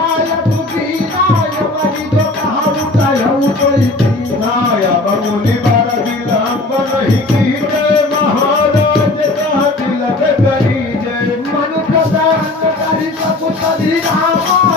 आय तुझी नाय मरी तो कहाऊ कहू कोई नाया बमुनि बार विलंब नहीं की जय महाराज का तिलक करी जय मन प्रदान करी सब सधी राम